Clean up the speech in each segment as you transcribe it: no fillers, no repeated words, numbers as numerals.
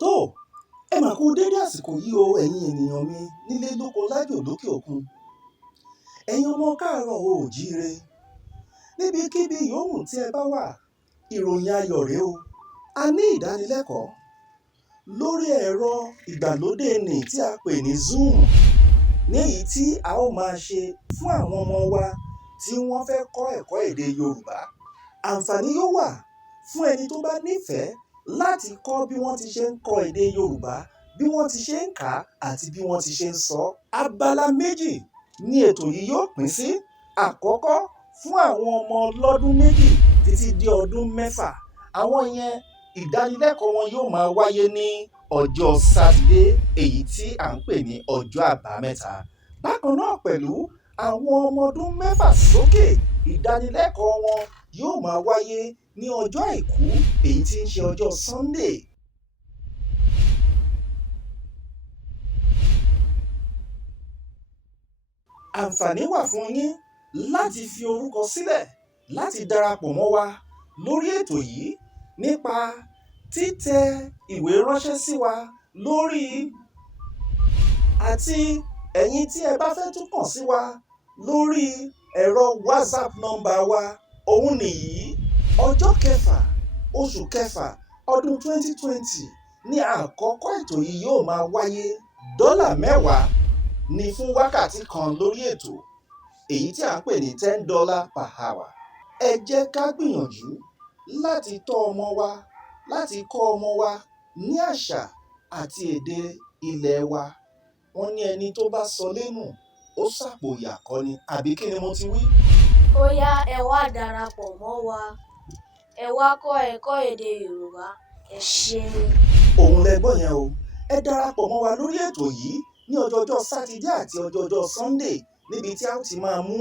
tó ẹ mà kú dédé àsìkò yìí o ẹ̀yin ènìyàn mi nílé lóko lájò lókè òkun, ẹ̀yin ọmọ káàárọ̀ oòjíire níbikíbi yòówù tí ẹ bá wà, ìròyìn ayọ̀ rèé o. A ní ìdánilẹ́kọ̀ọ́ lórí ẹ̀rọ ìgbàlódé nì tí a pè ní Zoom, ní èyí tí a ó máa ṣe fún àwọn ọmọ wa tí wọ́n fẹ́ kọ́ ẹ̀kọ́ èdè Yorùbá. Àǹfààní yóò wà fún ẹni tó bá nífẹ̀ẹ́ láti kọ́ bí wọ́n ti ṣe ń kọ èdè Yorùbá, bí wọ́n ti ṣe ń kà á àti bí wọ́n ti ṣe ń sọ ọ́. Abala méjì ni ètò yìí yóò pín sí. Àkọ́kọ́ fún àwọn ọmọ ọlọ́dún méjì títí dé ọdún mẹ́fà. Àwọn yẹn ìdánilẹ́kọ̀ọ́ wọn yóò máa wáyé ní ọjọ́ Sátidé, èyí tí à ń pè ní ọjọ́ àbámẹ́ta. Bákan náà pẹ̀lú àwọn ọmọ ọdún mẹ́fà sókè, ìdánilẹ́kọ̀ọ́ wọn yóò máa wáyé ní ọjọ́ Àìkú, èyí tí ń ṣe ọjọ́ Sunday. Àǹfààní wà fún yín láti fi orúkọ sílẹ̀ láti darapọ̀ mọ́ wa lórí ètò yìí nípa títẹ ìwé ránṣẹ́ sí wa lórí, àti ẹ̀yin tí ẹ bá fẹ́ tún kàn sí wa lórí ẹ̀rọ WhatsApp nọ́mbà wa. Òun nìyí: ọjọ́ kẹfà oṣù kẹfà ọdún 2020 ní àkọ́kọ́ ètò yìí yóò máa wáyé. $10 ni fún wákàtí kan lórí ètò, èyí tí à ń pè ní $10 per hour. Ẹ jẹ́ ká gbìyànjú láti tọ́ ọmọ wa, láti kọ́ ọmọ wa ní àṣà àti èdè ilẹ̀ wa. Wọ́n ní ẹni tó bá sọ lẹ́nu ó sàpò ìyà kọ́ ni, àbí kí ni mo ti wí? Ó yá, ẹ wá darapọ̀ mọ́ wa, ẹ wá kọ́ ẹ̀kọ́ èdè Yorùbá. Ẹ ṣé. Òun lẹ gbọ́ yẹn o. Ẹ darapọ̀ mọ́ wa lórí ètò yìí ní ọjọ́jọ́ Sátidé àti ọjọ́jọ́ Sunday, níbi tí a ó ti máa mú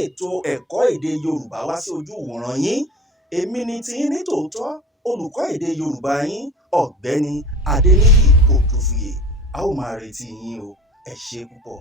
ètò ẹ̀kọ́ èdè Yorùbá wá sí ojú ìwòran yín. Èmi ni tiyín ní tòótọ́, olùkọ́ èdè Yorùbá yín, Ọ̀gbẹ́ni Adéníyì Òdùfuyè. A ó máa retí yín o. Ẹ ṣé púpọ̀.